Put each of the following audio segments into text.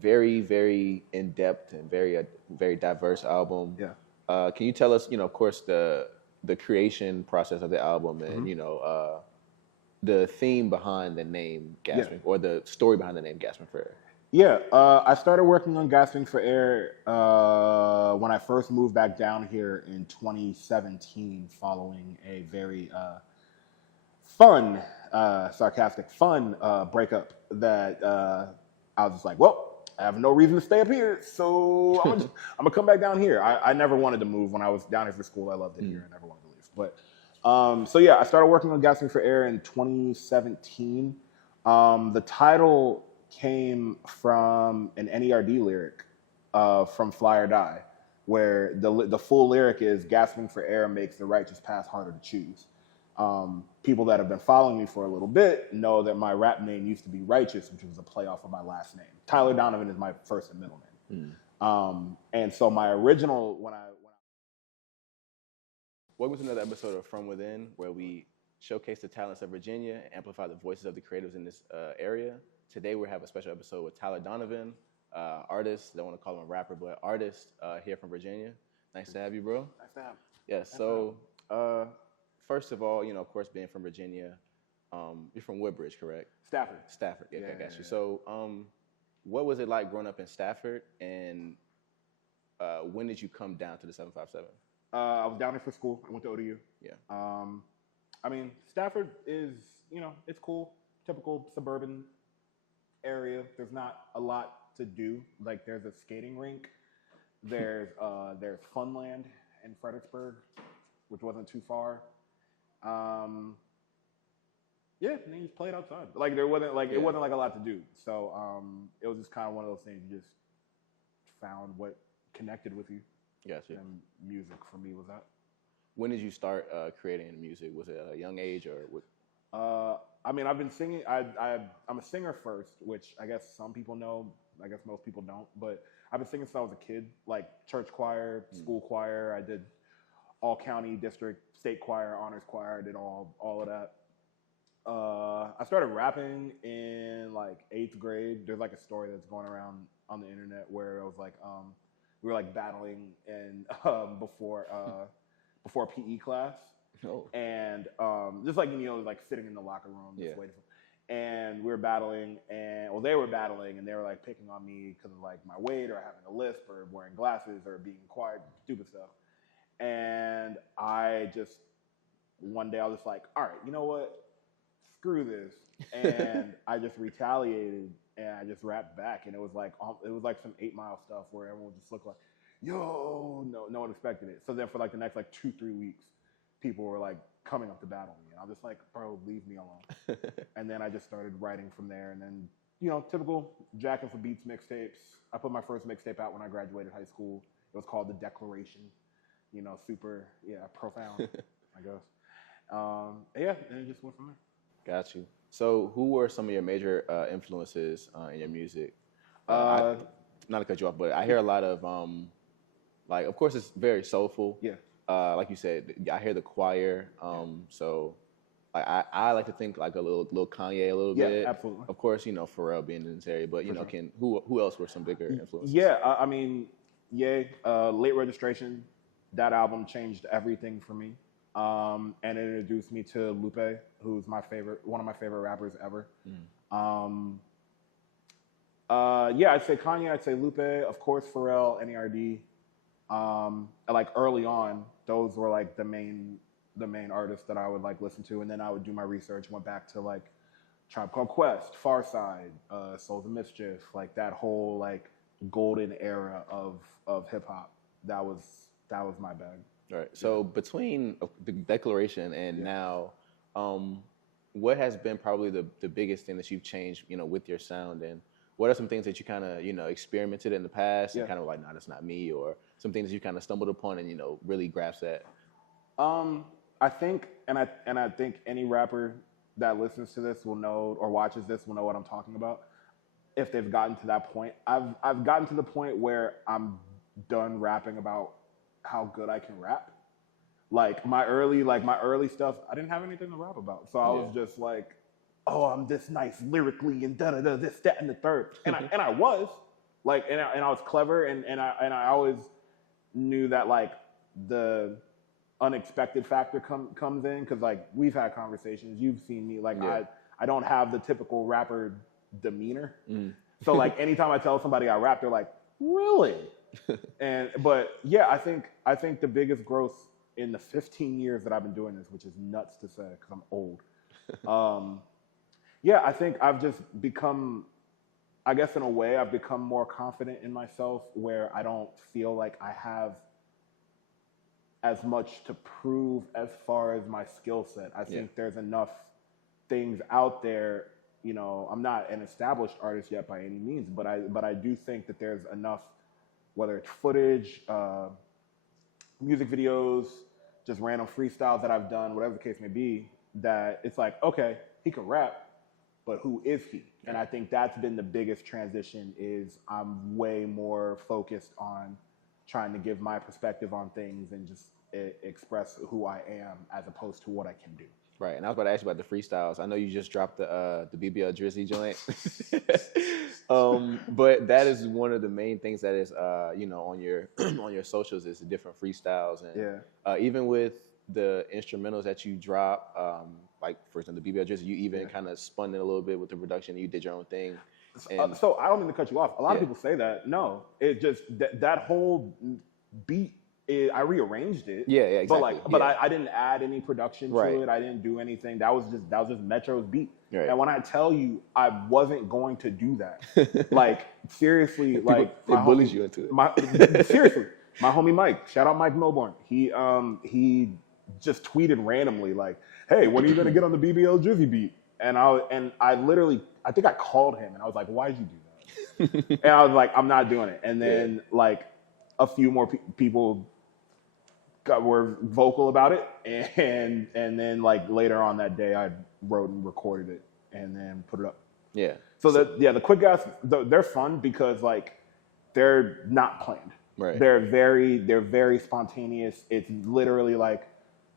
very, very in depth and very diverse album. Yeah. Can you tell us, of course, the creation process of the album and the theme behind the name Gasping or the story behind the name Gasping for Air? Yeah, I started working on Gasping for Air when I first moved back down here in 2017, following a very fun, sarcastic, fun breakup that I was just like, well, I have no reason to stay up here, so I'm gonna come back down here. I never wanted to move when I was down here for school. I loved it here. I never wanted to leave. But so yeah, I started working on Gasping for Air in 2017. The title came from an NERD lyric from Fly or Die, where the full lyric is "Gasping for air makes the righteous path harder to choose." People that have been following me for a little bit know that my rap name used to be Righteous, which was a play off of my last name. Tyler Donavan is my first and middle name. And so my original, Welcome to another episode of From Within, where we showcase the talents of Virginia and amplify the voices of the creatives in this area. Today we have a special episode with Tyler Donavan, artist, don't want to call him a rapper, but artist here from Virginia. Nice to have you, bro. Nice to have you. Yeah, so first of all, of course, being from Virginia, you're from Woodbridge, correct? Stafford. Yeah, I got you. So what was it like growing up in Stafford, and when did you come down to the 757? I was down there for school. I went to ODU. Yeah. I mean, Stafford is, it's cool. Typical suburban area. There's not a lot to do. Like, there's a skating rink. There's Funland in Fredericksburg, which wasn't too far. Yeah, and then you just played outside. Like, there wasn't it wasn't like a lot to do. So it was just kind of one of those things. You just found what connected with you. Gotcha. And music for me was that. When did you start creating music? Was it at a young age or what? I mean, I've been singing. I'm a singer first, which I guess some people know. I guess most people don't. But I've been singing since I was a kid, like church choir, school choir. I did all county, district, state choir, honors choir. I did all of that. I started rapping in like 8th grade. There's like a story that's going around on the internet where it was like we were like battling and before PE class. Oh. And just like like sitting in the locker room, just waiting for, and we were battling, and they were battling, and they were like picking on me because of like my weight or having a lisp or wearing glasses or being quiet, stupid stuff. And I just one day I was just like, all right, you know what? Screw this, and I just retaliated and I just rapped back, and it was like some 8 Mile stuff where everyone just looked like, yo, no one expected it. So then for like the next like 2-3 weeks, people were like coming up to battle me, and I was just like, bro, leave me alone. And then I just started writing from there, and then typical Jacking for Beats mixtapes. I put my first mixtape out when I graduated high school. It was called The Declaration. Super profound, I guess. And it just went from there. Got you. So who were some of your major influences in your music? Not to cut you off, but I hear a lot of like, of course, it's very soulful. Yeah. Like you said, I hear the choir. So I like to think like a little Kanye a little bit. Yeah, absolutely. Of course, Pharrell being in this area, but sure. who else were some bigger influences? Yeah, I mean, Late Registration. That album changed everything for me. And it introduced me to Lupe, who's one of my favorite rappers ever. I'd say Kanye, I'd say Lupe, of course Pharrell, NERD. Like early on, those were like the main artists that I would like listen to, and then I would do my research, went back to like Tribe Called Quest, Pharcyde, Souls of Mischief, like that whole like golden era of hip hop. That was my bag. All right. So between the Declaration and now, what has been probably the biggest thing that you've changed, with your sound, and what are some things that you kind of, experimented in the past and kind of like, nah, that's not me, or some things you kind of stumbled upon and, really grasped at? I think, and I think any rapper that listens to this will know, or watches this will know what I'm talking about. If they've gotten to that point, I've gotten to the point where I'm done rapping about how good I can rap. Like my early stuff, I didn't have anything to rap about, so I was just like, oh, I'm this nice lyrically and da da da, this, that, and the third, and I was, Like, and I was clever, and I always knew that like the unexpected factor comes in, because like we've had conversations. You've seen me, like I don't have the typical rapper demeanor. So like anytime I tell somebody I rap, they're like, really? But yeah, I think the biggest growth in the 15 years that I've been doing this, which is nuts to say because I'm old. Yeah, I think I've just become, I guess in a way, I've become more confident in myself, where I don't feel like I have as much to prove as far as my skill set. I think there's enough things out there. You know, I'm not an established artist yet by any means, but I do think that there's enough, whether it's footage, music videos, just random freestyles that I've done, whatever the case may be, that it's like, okay, he can rap, but who is he? And I think that's been the biggest transition, is I'm way more focused on trying to give my perspective on things and just express who I am as opposed to what I can do. Right, and I was about to ask you about the freestyles. I know you just dropped the BBL Drizzy joint, but that is one of the main things that is, you know, on your on your socials, is the different freestyles, and even with the instrumentals that you drop, like for example the BBL Drizzy, you even kind of spun it a little bit with the production. You did your own thing. And, so I don't mean to cut you off. A lot of people say that. No, it just that whole beat. I rearranged it. Yeah, exactly. But I didn't add any production to it. I didn't do anything. That was just Metro's beat. Right. And when I tell you, I wasn't going to do that. Like seriously, like they bullied you into it. Seriously, my homie Mike. Shout out Mike Milborn. He just tweeted randomly like, "Hey, when are you gonna get on the BBL Drizzy beat?" And I literally, I think I called him and I was like, "Why'd you do that?" And I was like, "I'm not doing it." And then like a few more people were vocal about it, and then like later on that day I wrote and recorded it and then put it up. So the quick gas, they're fun because like they're not planned. Right. They're very spontaneous. It's literally like,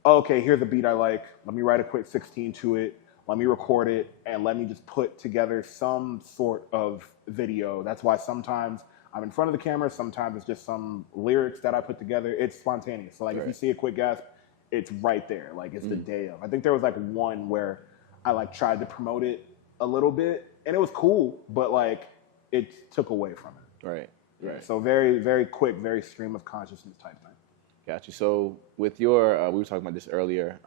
oh, okay, here's a beat I like, let me write a quick 16 to it, let me record it, and let me just put together some sort of video. That's why sometimes I'm in front of the camera. Sometimes it's just some lyrics that I put together. It's spontaneous. So like if you see a quick gasp, it's right there. Like it's the day of. I think there was like one where I like tried to promote it a little bit and it was cool, but like it took away from it. Right. Right. So very, very quick, very stream of consciousness type thing. Got you. So with your, we were talking about this earlier,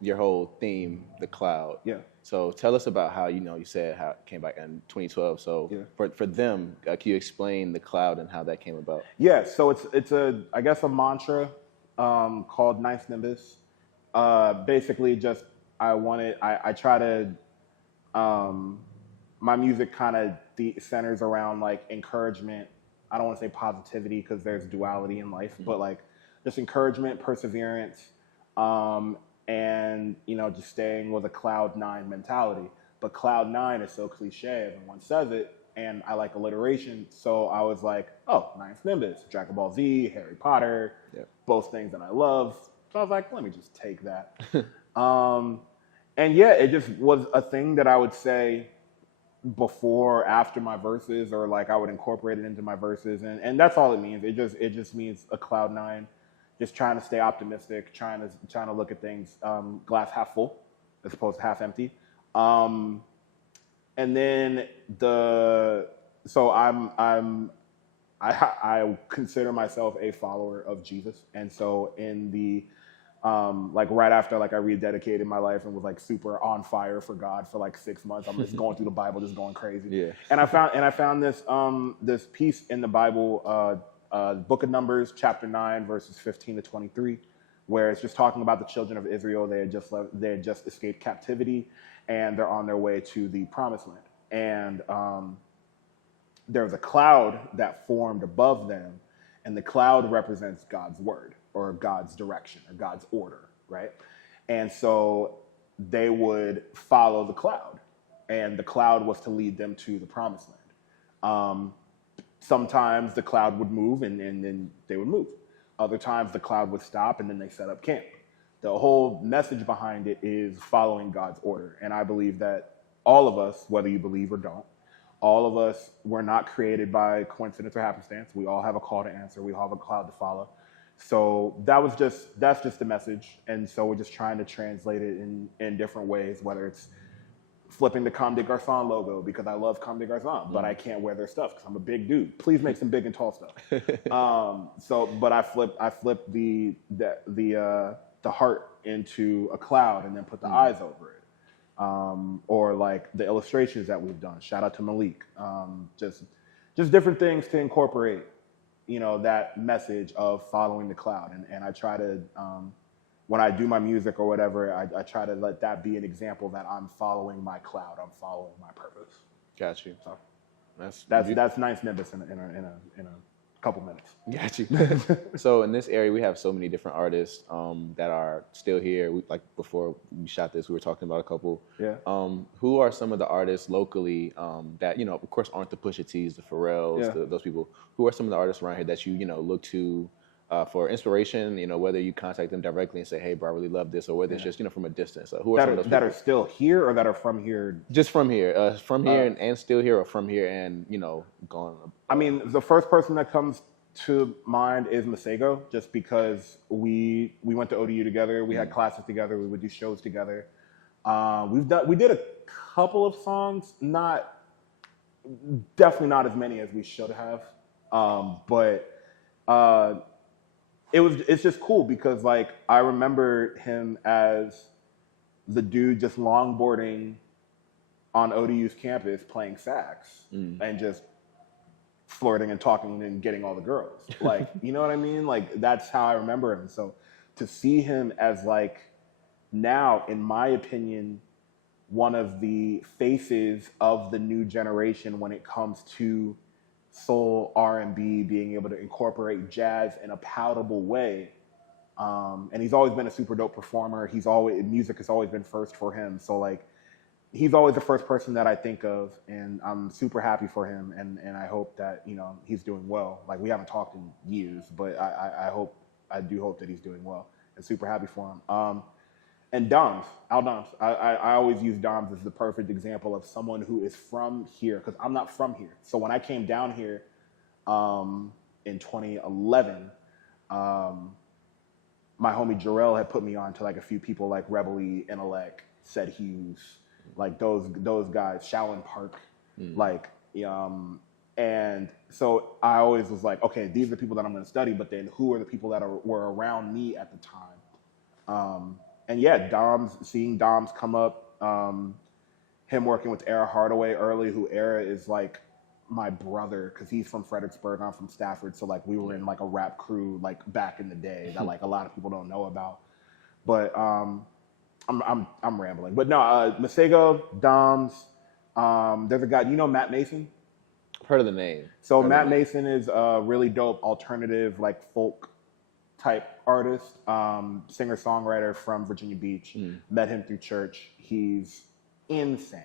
your whole theme, the cloud. Yeah. So tell us about how, you said how it came back in 2012. So for them, can you explain the cloud and how that came about? Yeah. So it's I guess a mantra called Ninth Nimbus. Basically just, I try to, my music kind of centers around like encouragement. I don't want to say positivity because there's duality in life, but like just encouragement, perseverance, and just staying with a cloud nine mentality. But cloud nine is so cliche, everyone says it, and I like alliteration, so I was like, oh, Ninth Nimbus, Dragon Ball Z, Harry Potter, both things that I love. So I was like, let me just take that. And yeah, it just was a thing that I would say before, after my verses, or like I would incorporate it into my verses, and that's all it means. It just means a cloud nine. Just trying to stay optimistic, trying to look at things glass half full as opposed to half empty. And then I consider myself a follower of Jesus, and so in the like right after like I rededicated my life and was like super on fire for God for like 6 months, I'm just going through the Bible, just going crazy. Yeah. And I found this piece in the Bible. Book of Numbers, chapter 9, verses 15 to 23, where it's just talking about the children of Israel. They had just escaped captivity, and they're on their way to the Promised Land. And there was a cloud that formed above them, and the cloud represents God's word, or God's direction, or God's order, right? And so they would follow the cloud, and the cloud was to lead them to the Promised Land. Sometimes the cloud would move and then they would move. Other times the cloud would stop and then they set up camp. The whole message behind it is following God's order. And I believe that all of us, whether you believe or don't, All of us were not created by coincidence or happenstance. We all have a call to answer. We all have a cloud to follow. So that's just the message. And so we're just trying to translate it in different ways, whether it's flipping the Comme des Garçons logo because I love Comme des Garçons, but I can't wear their stuff because I'm a big dude. Please make some big and tall stuff. But I flip the heart into a cloud and then put the eyes over it. Or like the illustrations that we've done. Shout out to Malik. Just different things to incorporate, that message of following the cloud. And I try to, when I do my music or whatever, I try to let that be an example that I'm following my cloud. I'm following my purpose. Got you. So that's nice snippets in a couple minutes. Got you. So in this area, we have so many different artists that are still here. Like before we shot this, we were talking about a couple. Yeah. Who are some of the artists locally that of course, aren't the Pusha T's, the Pharrells, those people? Who are some of the artists around here that you look to for inspiration? Whether you contact them directly and say, "Hey, bro, I really love this," or whether it's just from a distance. Who are some of those that people? are still here or that are from here? Just from here, and still here, or from here and gone. I mean, the first person that comes to mind is Masego, just because we went to ODU together, we had classes together, we would do shows together. We did a couple of songs, definitely not as many as we should have, but it's just cool because like I remember him as the dude just longboarding on ODU's campus playing sax and just flirting and talking and getting all the girls. Like, you know what I mean? Like, that's how I remember him. So to see him as like now, in my opinion, one of the faces of the new generation when it comes to soul, R&B, being able to incorporate jazz in a palatable way. And he's always been a super dope performer. Music has always been first for him. So like, he's always the first person that I think of, and I'm super happy for him, and I hope that he's doing well. Like, we haven't talked in years, but I do hope that he's doing well, and super happy for him. And Al Doms. I always use Doms as the perfect example of someone who is from here, because I'm not from here. So when I came down here in 2011, my homie Jarrell had put me on to like a few people like Rebel E, Intellect, Said Hughes, like those guys, Shallon Park, and so I always was like, okay, these are the people that I'm going to study, but then who are the people that were around me at the time? And yeah, seeing Doms come up, him working with Era Hardaway early, who Era is like my brother, because he's from Fredericksburg, I'm from Stafford, so like we were in like a rap crew like back in the day that like a lot of people don't know about, but I'm rambling, but no, Masego, Doms, there's a guy, Matt Mason? I've heard of the name. So Matt Mason is a really dope alternative, like folk type artist, singer-songwriter from Virginia Beach. Met him through church. He's insane.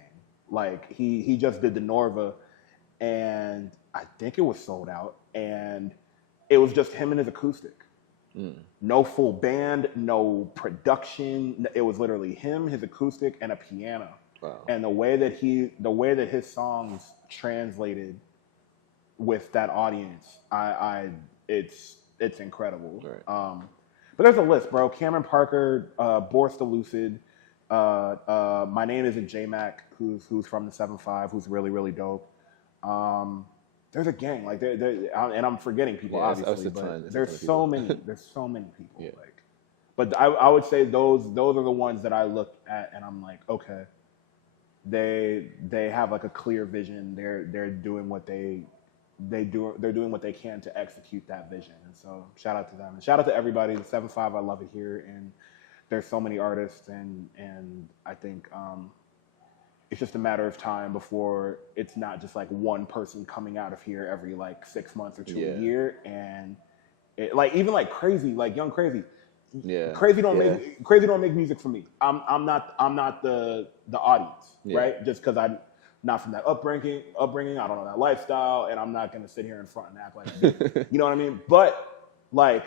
Like he just did the Norva, and I think it was sold out, and it was just him and his acoustic. No full band, no production. It was literally him, his acoustic, and a piano. Wow. And the way that his songs translated with that audience, it's incredible. Right. But there's a list, bro. Cameron Parker, Boris the Lucid. My name isn't J-Mac, who's from the 7-5, who's really, really dope. There's a gang, like and I'm forgetting people, obviously, but there's so many people. Yeah. Like, but I would say those are the ones that I look at and I'm like, okay, they have like a clear vision. They're doing what they're doing what they can to execute that vision. And so shout out to them, and shout out to everybody. The 7-5, I love it here, and there's so many artists, and I think it's just a matter of time before it's not just like one person coming out of here every like 6 months or two a year, and it, like even like Crazy, like Young Crazy. Yeah. Crazy don't make music for me. I'm not the audience, right? Just because I'm not from that upbringing. I don't know that lifestyle, and I'm not gonna sit here in front and act like you know what I mean. But like,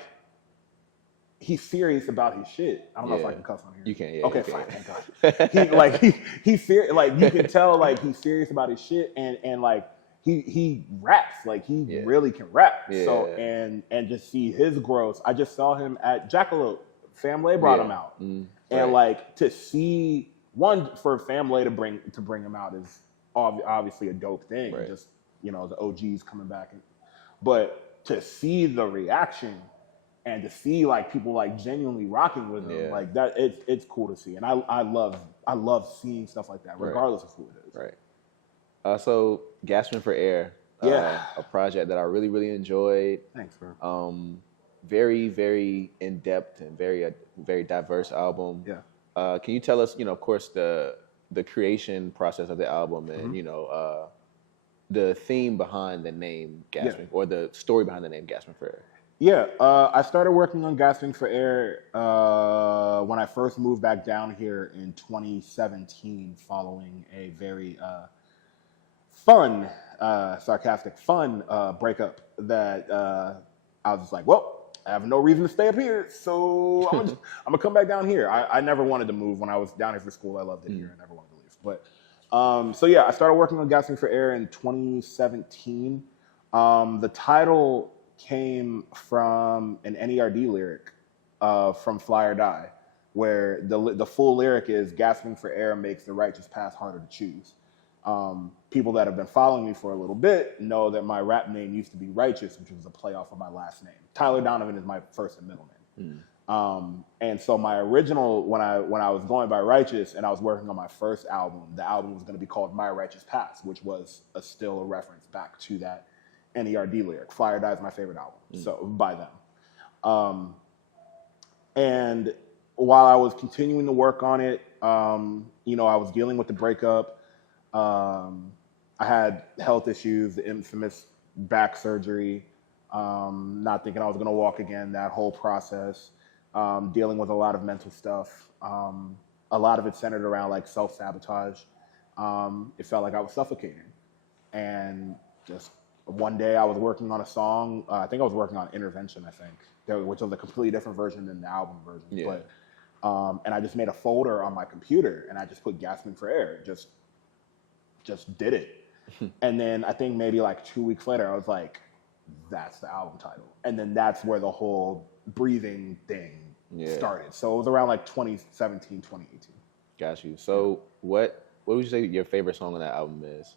he's serious about his shit. I don't know if I can cuss on here. You can, yeah. Okay, you fine, can. thank God. He's serious. Like you can tell, like he's serious about his shit, and like he raps, like he really can rap. Yeah. So and just see his growth. I just saw him at Jackalope. Family brought him out, and like to see one for Family to bring him out is obviously a dope thing. Right. Just the OGs coming back, but to see the reaction. And to see like people like genuinely rocking with him, like that, it's cool to see, and I love seeing stuff like that, regardless of who it is. Right. So Gasping for Air, a project that I really really enjoyed. Thanks, bro. Very very in depth and very diverse album. Yeah. Can you tell us, of course, the creation process of the album and the theme behind the name Gasping or the story behind the name Gasping for Air? Yeah, I started working on Gasping for Air when I first moved back down here in 2017 following a very fun, sarcastic, fun breakup that I was just like, well, I have no reason to stay up here, so I'm going to come back down here. I never wanted to move when I was down here for school. I loved it here. I never wanted to leave. But so yeah, I started working on Gasping for Air in 2017. The title came from an NERD lyric from Fly or Die, where the full lyric is gasping for air makes the righteous path harder to choose. People that have been following me for a little bit know that my rap name used to be Righteous, which was a play off of my last name. Tyler Donavan is my first and middle name. And so my original, when I was going by Righteous and I was working on my first album, the album was going to be called My Righteous Path, which was still a reference back to that NERD lyric. Fly or Die is my favorite album, so by them. And while I was continuing to work on it, I was dealing with the breakup. I had health issues, the infamous back surgery, not thinking I was going to walk again, that whole process, dealing with a lot of mental stuff. A lot of it centered around like self-sabotage. It felt like I was suffocating. And just one day I was working on a song. I think I was working on Intervention, which was a completely different version than the album version. Yeah. But, and I just made a folder on my computer and I just put Gasping for Air. Just did it. And then I think maybe like 2 weeks later, I was like, that's the album title. And then that's where the whole breathing thing started. So it was around like 2017, 2018. Got you. So what would you say your favorite song on that album is?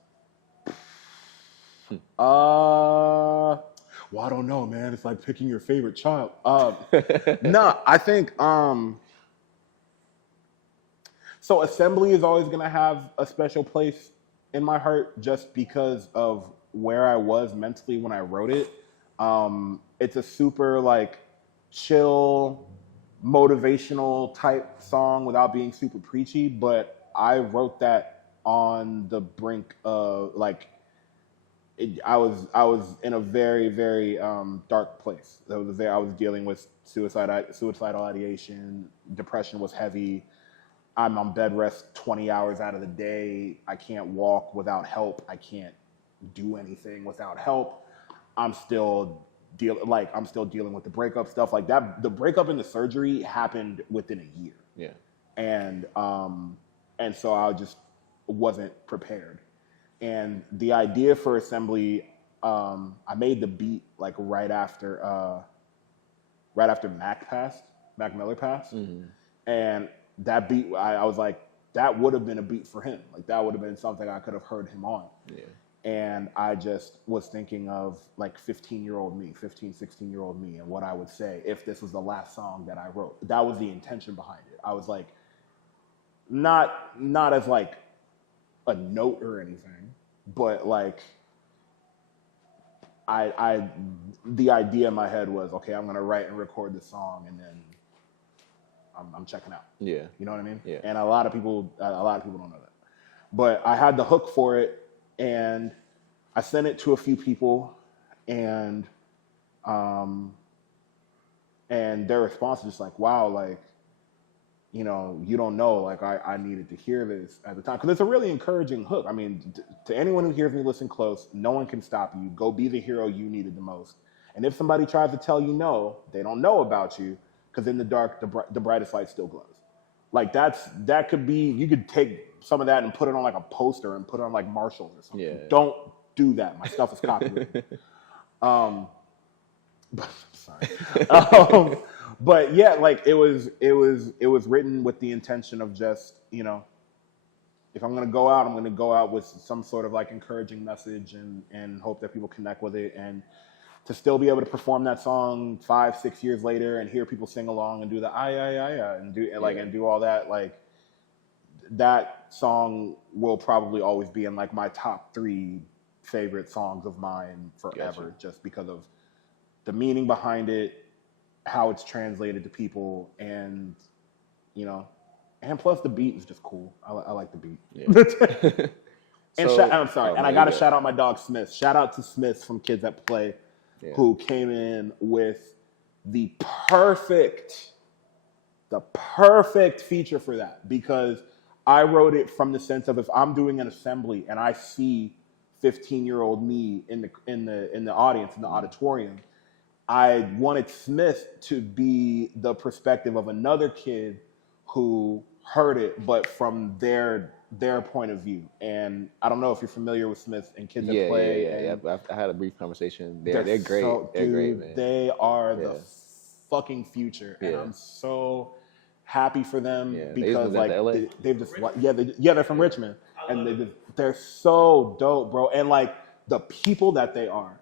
Well, I don't know, man. It's like picking your favorite child. No, I think so Assembly is always gonna have a special place in my heart just because of where I was mentally when I wrote it. It's a super like chill, motivational type song without being super preachy, but I wrote that on the brink of like I was in a very, very dark place. I was dealing with suicidal ideation. Depression was heavy. I'm on bed rest 20 hours out of the day. I can't walk without help. I can't do anything without help. I'm still dealing with the breakup stuff like that. The breakup and the surgery happened within a year. Yeah. And so I just wasn't prepared. And the idea for Assembly, I made the beat like right after Mac Miller passed. And that beat, I was like, that would have been a beat for him. Like that would have been something I could have heard him on. Yeah. And I just was thinking of like 16-year-old me, 16-year-old me, and what I would say if this was the last song that I wrote. That was the intention behind it. I was like, not as like a note or anything, but like the idea in my head was, okay, I'm gonna write and record this song, and then I'm checking out. Yeah. You know what I mean? Yeah. And a lot of people don't know that. But I had the hook for it, and I sent it to a few people, and their response is just like, wow, like, you know, you don't know, like I needed to hear this at the time. Because it's a really encouraging hook. I mean, to anyone who hears me listen close, no one can stop you. Go be the hero you needed the most. And if somebody tries to tell you no, they don't know about you, because in the dark, the brightest light still glows. Like that could be, you could take some of that and put it on like a poster and put it on like Marshalls or something. Yeah. Don't do that. My stuff is copyrighted. But, sorry. But yeah, like it was written with the intention of just, you know, if I'm going to go out, I'm going to go out with some sort of like encouraging message and hope that people connect with it. And to still be able to perform that song 5-6 years later and hear people sing along and do the and do and do all that, like that song will probably always be in like my top 3 favorite songs of mine forever, just because of the meaning behind it, how it's translated to people, and you know, and plus the beat is just cool. I like the beat. Yeah. And I'm sorry, and I gotta shout out my dog Smith. Shout out to Smith from Kids at Play, who came in with the perfect feature for that, because I wrote it from the sense of, if I'm doing an assembly and I see 15-year-old me in the audience, in the auditorium, I wanted Smith to be the perspective of another kid who heard it, but from their point of view. And I don't know if you're familiar with Smith and Kids at Play. Yeah. I had a brief conversation. They're great. They're great, man. They are the fucking future, and I'm so happy for them, because like they've just they're from Richmond, and they're so dope, bro. And like the people that they are.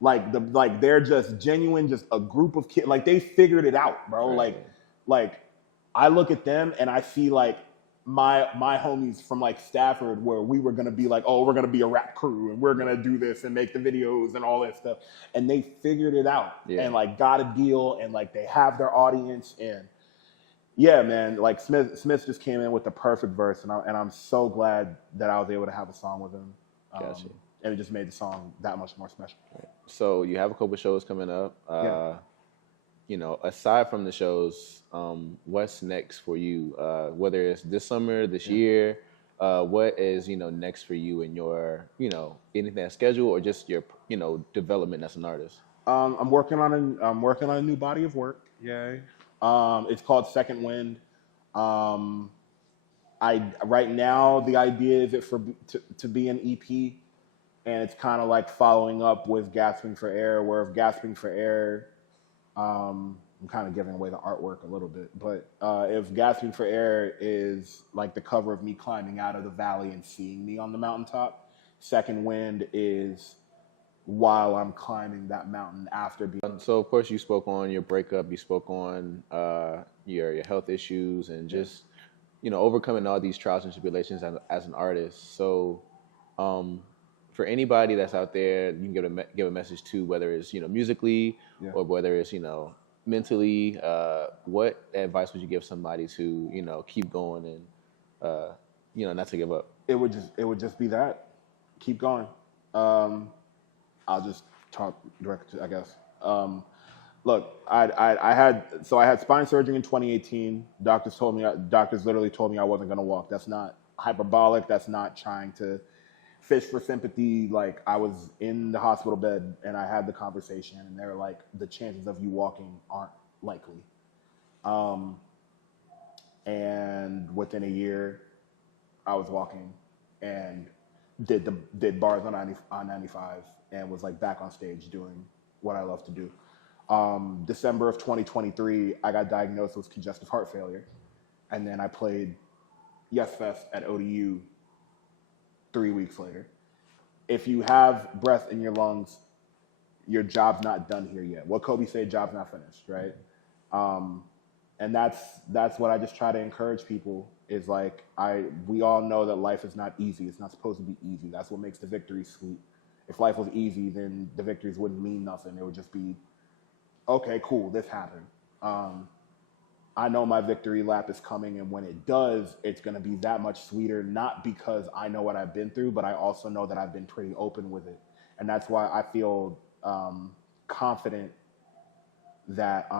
Like they're just genuine, just a group of kids. Like they figured it out, bro. Right. Like I look at them and I see like my homies from like Stafford, where we were gonna be like, oh, we're gonna be a rap crew and we're gonna do this and make the videos and all that stuff. And they figured it out and like got a deal, and like they have their audience. And yeah, man, like Smith just came in with the perfect verse, and I'm so glad that I was able to have a song with him. Gotcha. And it just made the song that much more special. So you have a couple shows coming up. You know, aside from the shows, what's next for you? Whether it's this summer, this year, what is, you know, next for you in your, you know, anything that's scheduled, or just your, you know, development as an artist? I'm working on a new body of work. Yay. It's called Second Wind. Right now the idea is to be an EP. And it's kind of like following up with Gasping for Air, where if Gasping for Air, I'm kind of giving away the artwork a little bit, but if Gasping for Air is like the cover of me climbing out of the valley and seeing me on the mountaintop, Second Wind is while I'm climbing that mountain after being... So of course you spoke on your breakup, you spoke on your health issues, and just, you know, overcoming all these trials and tribulations as an artist. So, for anybody that's out there, you can give a message to, whether it's, you know, musically or whether it's, you know, mentally. What advice would you give somebody to, you know, keep going and, you know, not to give up? It would just be that. Keep going. I'll just talk direct, I guess. Look, I had spine surgery in 2018. Doctors literally told me I wasn't going to walk. That's not hyperbolic. That's not trying to fish for sympathy. Like, I was in the hospital bed and I had the conversation, and they were like, the chances of you walking aren't likely. And within a year, I was walking and did bars on 95 and was like back on stage doing what I love to do. December of 2023, I got diagnosed with congestive heart failure, and then I played Yes Fest at ODU 3 weeks later. If you have breath in your lungs, your job's not done here yet. What Kobe said, job's not finished, right? And that's what I just try to encourage people, is like, we all know that life is not easy. It's not supposed to be easy. That's what makes the victory sweet. If life was easy, then the victories wouldn't mean nothing. It would just be, okay, cool, this happened. I know my victory lap is coming, and when it does, it's going to be that much sweeter, not because I know what I've been through, but I also know that I've been pretty open with it. And that's why I feel confident that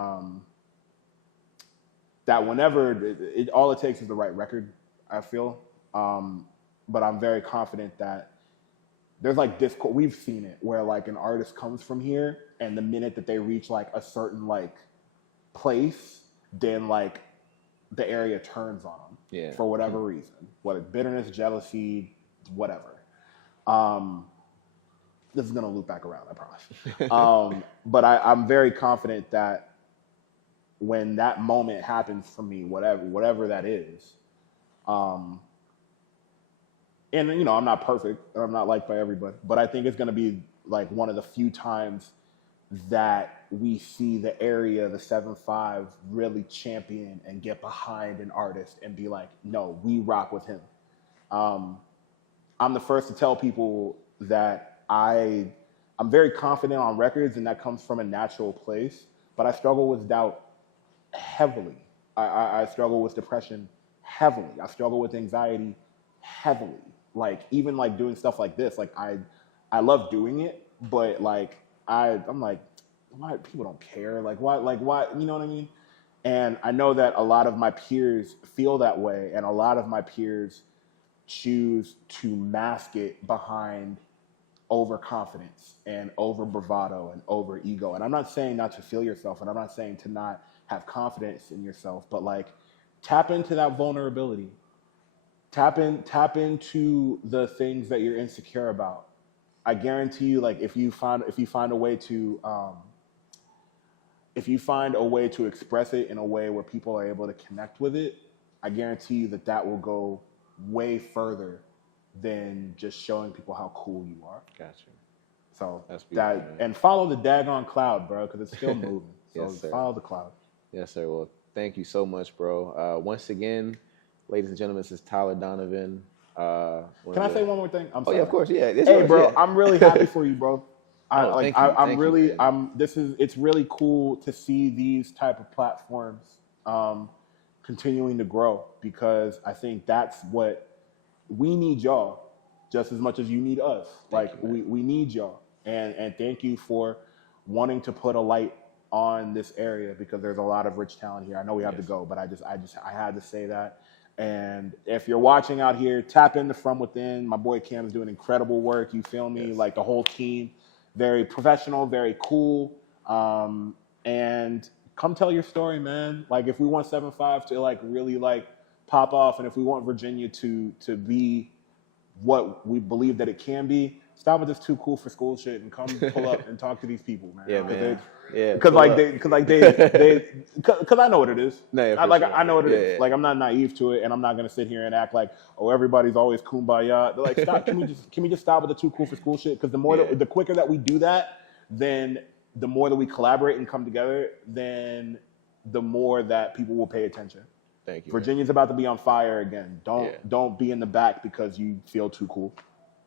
that whenever, all it takes is the right record, I feel. But I'm very confident that there's like Discord, we've seen it, where like an artist comes from here, and the minute that they reach like a certain like place, then like the area turns on them for whatever reason, whether it's bitterness, jealousy, whatever. This is gonna loop back around, I promise. But I'm very confident that when that moment happens for me, whatever that is, and you know, I'm not perfect, I'm not liked by everybody, but I think it's gonna be like one of the few times that we see the area, the 7-5, really champion and get behind an artist and be like, no, we rock with him. I'm the first to tell people that I'm very confident on records, and that comes from a natural place, but I struggle with doubt heavily. I struggle with depression heavily. I struggle with anxiety heavily. Like, even like doing stuff like this, like I love doing it, but like I'm like, why people don't care? Like why, you know what I mean? And I know that a lot of my peers feel that way, and a lot of my peers choose to mask it behind overconfidence and over bravado and over ego. And I'm not saying not to feel yourself, and I'm not saying to not have confidence in yourself, but like tap into that vulnerability. Tap into the things that you're insecure about. I guarantee you, like if you find a way to express it in a way where people are able to connect with it, I guarantee you that will go way further than just showing people how cool you are. Gotcha. So and follow the daggone cloud, bro, because it's still moving. So Yes, sir. Follow the cloud. Yes, sir. Well, thank you so much, bro. Once again, ladies and gentlemen, this is Tyler Donavan. Can I say one more thing? I'm sorry. Oh yeah, of course. Yeah. Hey, bro, I'm really happy for you, bro. It's really cool to see these type of platforms continuing to grow, because I think that's what we need, y'all just as much as you need us. We need y'all, and thank you for wanting to put a light on this area, because there's a lot of rich talent here. I know we have to go, but I had to say that. And if you're watching out here, tap into From Within. My boy Cam is doing incredible work. You feel me? Yes. Like the whole team, very professional, very cool. And come tell your story, man. Like if we want 7-5 to like really like pop off, and if we want Virginia to be what we believe that it can be, stop with this too cool for school shit and come pull up and talk to these people, man. Yeah, man. Because I know what it is. No, yeah, I know what it is. Yeah. Like I'm not naive to it, and I'm not gonna sit here and act like, oh, everybody's always kumbaya. They're like, stop. Can we just stop with the too cool for school shit? Because the quicker that we do that, then the more that we collaborate and come together, then the more that people will pay attention. Thank you. Virginia's about to be on fire again. Don't be in the back because you feel too cool.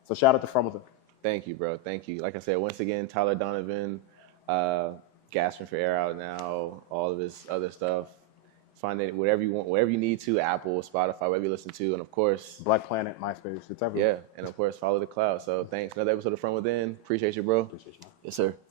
So shout out to From Within. Thank you, bro. Thank you. Like I said, once again, Tyler Donavan, gasping for air out now, all of his other stuff. Find it whatever you want, wherever you need to, Apple, Spotify, wherever you listen to, and of course, Black Planet, MySpace, it's everywhere. Yeah, and of course, follow the cloud. So thanks. Another episode of From Within. Appreciate you, bro. Appreciate you, man. Yes, sir.